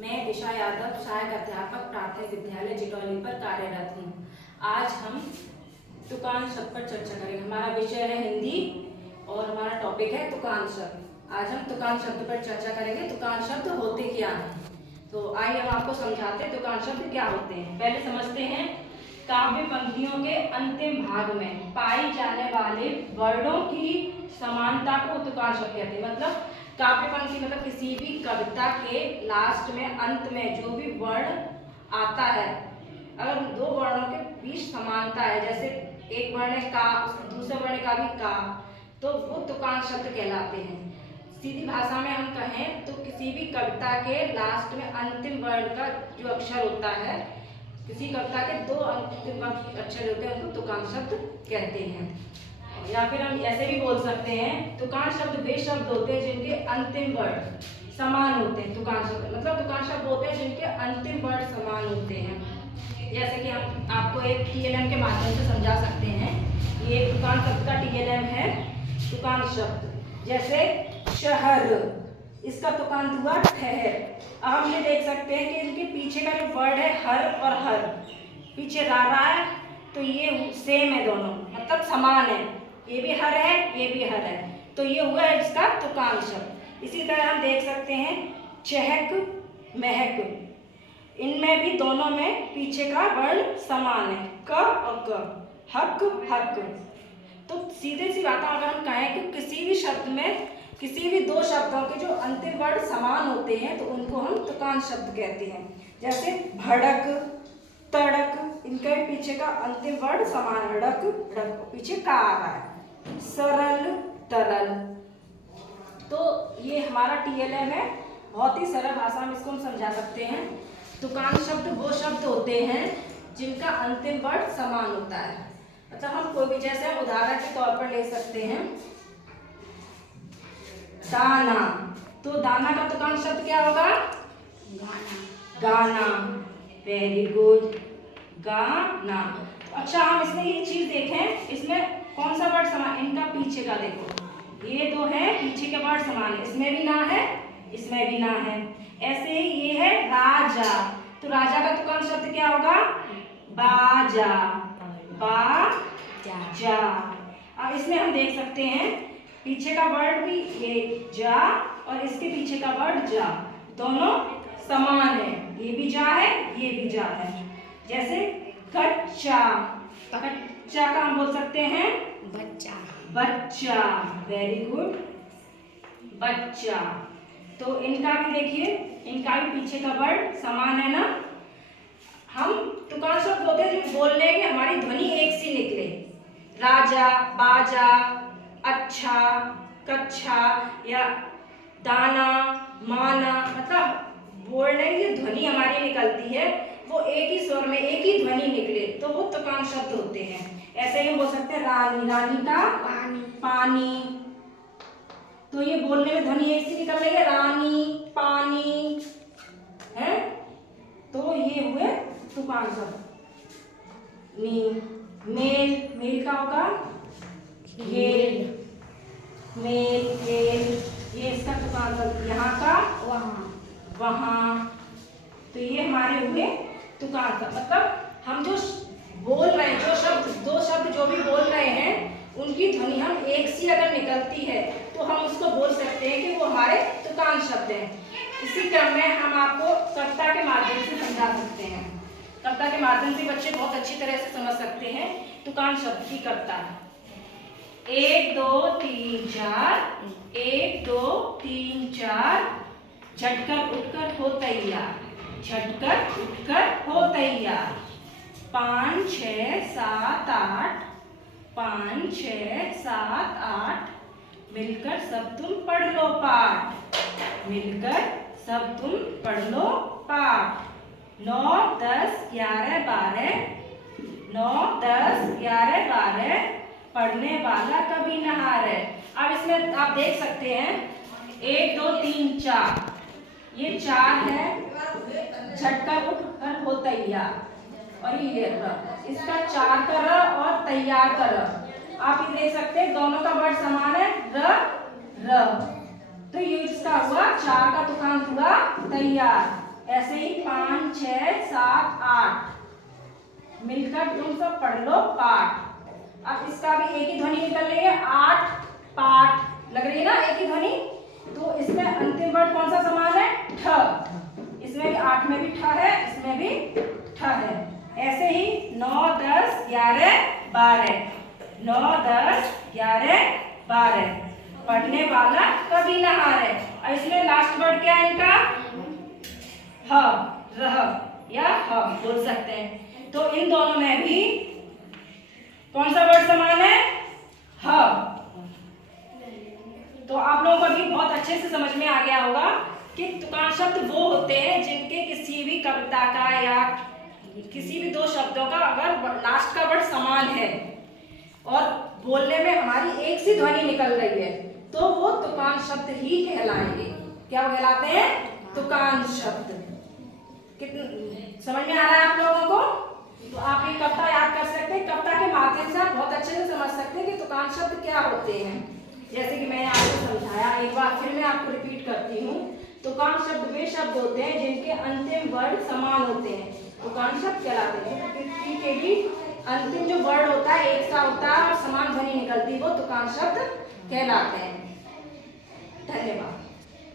मैं दिशा यादव सहायक अध्यापक प्राथमिक विद्यालय जिटौली पर कार्यरत हूँ। आज हम तुकान शब्द पर चर्चा करेंगे। हमारा विषय है हिंदी और हमारा टॉपिक है तुकान शब्द। आज हम तुकान शब्द पर चर्चा करेंगे। तुकान शब्द होते क्या हैं, तो आइए हम आपको समझाते हैं तुकान शब्द क्या होते हैं। पहले समझते हैं। काव्य पंक्तियों के अंतिम भाग में पाई जाने वाले वर्णों की समानता को तुकान शब्द कहते हैं। मतलब काव्य पंक्ति मतलब किसी भी कविता के लास्ट में अंत में जो भी वर्ण आता है, अगर दो वर्णों के बीच समानता है, जैसे एक वर्ण है का, दूसरे वर्ण का भी का, तो वो तुकान शब्द कहलाते हैं। सीधी भाषा में हम कहें तो किसी भी कविता के लास्ट में अंतिम वर्ण का जो अक्षर होता है, किसी कविता के दो अंतिम अक्षर होते हैं, उनको तुकान शब्द कहते हैं। या फिर हम ऐसे भी बोल सकते हैं, तुकान शब्द वे शब्द होते हैं जिनके अंतिम वर्ण समान होते हैं। तुकान शब्द मतलब तुकान शब्द होते हैं जिनके अंतिम वर्ण समान होते हैं। जैसे कि हम आपको एक टीएलएम के माध्यम से समझा सकते हैं। ये तुकान शब्द का टीएलएम है तुकान शब्द। जैसे शहर, इसका तुकान हुआ ठहर। अब हम ये देख सकते हैं कि इनके पीछे का जो वर्ड है हर और हर, पीछे रा है, तो ये सेम है, दोनों मतलब समान है। ये भी हर है, ये भी हर है, तो ये हुआ है इसका तुकान शब्द। इसी तरह हम देख सकते हैं चहक, महक, इनमें भी दोनों में पीछे का वर्ण समान है, क और क, हक हक। तो सीधे सी बात, अगर हम कहें कि किसी भी शब्द में किसी भी दो शब्दों के जो अंतिम वर्ण समान होते हैं तो उनको हम तुकान शब्द कहते हैं। जैसे भड़क, तड़क, इनके पीछे का अंतिम वर्ण समान, हड़क हड़क, पीछे का आ रहा है। सरल, तरल, तो ये हमारा टीएलएम है। बहुत ही सरल भाषा में इसको हम समझा सकते हैं। तुकान शब्द वो शब्द होते हैं जिनका अंतिम वर्ण समान होता है। मतलब हम कोई भी, जैसे हम उदाहरण के तौर पर ले सकते हैं दाना, तो दाना का तुकान शब्द क्या होगा? गाना। गाना, वेरी गुड, गाना। अच्छा, हम इसमें ये चीज देखें, इसमें कौन सा वर्ड समान, इनका पीछे का देखो, ये दो है पीछे के वर्ड समान है, इसमें भी ना है, इसमें भी ना है। ऐसे ही ये है राजा, तो राजा का तुकान शब्द क्या होगा? बाजा, बाजा। अब इसमें हम देख सकते हैं पीछे का वर्ड भी ये जा और इसके पीछे का वर्ड जा, दोनों समान है, ये भी जा है, ये भी जा है। जैसे कच्चा, कच्चा का हम बोल सकते हैं बच्चा, बच्चा, वेरी गुड, बच्चा। तो इनका भी देखिए, इनका भी पीछे का वर्ड समान है ना। हम तुकान शब्द होते हैं जो बोलने में हमारी ध्वनि एक सी निकले, राजा, बाजा, अच्छा, कच्छा या दाना, माना, मतलब बोलने की ध्वनि हमारी निकलती है वो एक ही स्वर में एक ही ध्वनि निकले, तो वो तुकान शब्द होते हैं। ऐसे ही हम बोल सकते हैं रानी, रानी का पानी, पानी, तो ये बोलने में ध्वनि एक सी निकल रही है, रानी, पानी है, तो ये हुए तुकान शब्द। मेल, मेल का होगा घेल, मेल, घेल, ये इसका तुकान शब्द, यहाँ का वहाँ, वहाँ, तो ये हमारे हुए तुकान शब्द। मतलब हम जो बोल रहे हैं, जो शब्द, दो शब्द जो भी बोल रहे हैं, उनकी ध्वनि हम एक सी अगर निकलती है तो हम उसको बोल सकते हैं कि वो हमारे तुकान शब्द हैं। इसी क्रम में हम आपको कविता के माध्यम से समझा सकते हैं। कविता के माध्यम से बच्चे बहुत अच्छी तरह से समझ सकते हैं तुकान शब्द की कविता। 1 2 3 4, 1 2 3 4, झटकर उठकर हो तैयार, झटकर उठकर हो तैयार, 5 6 7 8, 5 6 7 8, मिलकर सब तुम पढ़ लो पाठ, मिलकर सब तुम पढ़ लो पाठ, 9 10 11 12, 9 10 11 12, पढ़ने वाला कभी न हारे। अब इसमें आप देख सकते हैं 1 2 3 4, ये 4 है, झटकर उठ कर हो तैयार, और ये इसका 4 का र और तैयार का र, आप ये देख सकते हैं दोनों का वर्ड समान है, र र, तो ये इसका हुआ 4 का तुकान हुआ तैयार। ऐसे ही 5, 6, 7, 8 मिलकर तुम सब पढ़ लो पाठ। अब इसका भी एक ही ध्वनि निकल रही है, 8 पाठ लग रही है ना, एक ही ध्वनि। तो इसमें अंतिम वर्ड कौन सा समान है? ठ। इसमें भी 8 में भी ठ है, इसमें भी ठ है। ऐसे ही 9, 10, 11, 12, 9, 10, 11, 12 पढ़ने वाला कभी ना हारे। और इसमें लास्ट वर्ड क्या है इनका? ह, रह या ह बोल सकते हैं। तो इन दोनों में भी कौन सा वर्ड समान है? ह। तो आप लोगों को भी बहुत अच्छे से समझ में आ गया होगा कि तुकान शब्द वो होते हैं जिनके किसी भी कविता का या किसी भी दो शब्दों का अगर लास्ट का वर्ड समान है और बोलने में हमारी एक सी ध्वनि निकल रही है तो वो तुकान शब्द ही कहलाएंगे। क्या कहलाते हैं? तुकान शब्द। समझ में आ रहा है आप लोगों को? तो आप ये कविता याद कर सकते हैं। कविता के माध्यम से आप बहुत अच्छे से समझ सकते हैं कि तुकान शब्द क्या होते हैं। जैसे कि मैंने आपको समझाया, एक बार फिर मैं आपको रिपीट करती हूँ। तुकान शब्द वे शब्द होते हैं जिनके अंतिम वर्ड समान होते हैं, तुकान शब्द कहलाते हैं। किसी के भी अंतिम जो वर्ड होता है एक सा होता है और समान ध्वनि निकलती है, वो तुकान शब्द कहलाते हैं। धन्यवाद।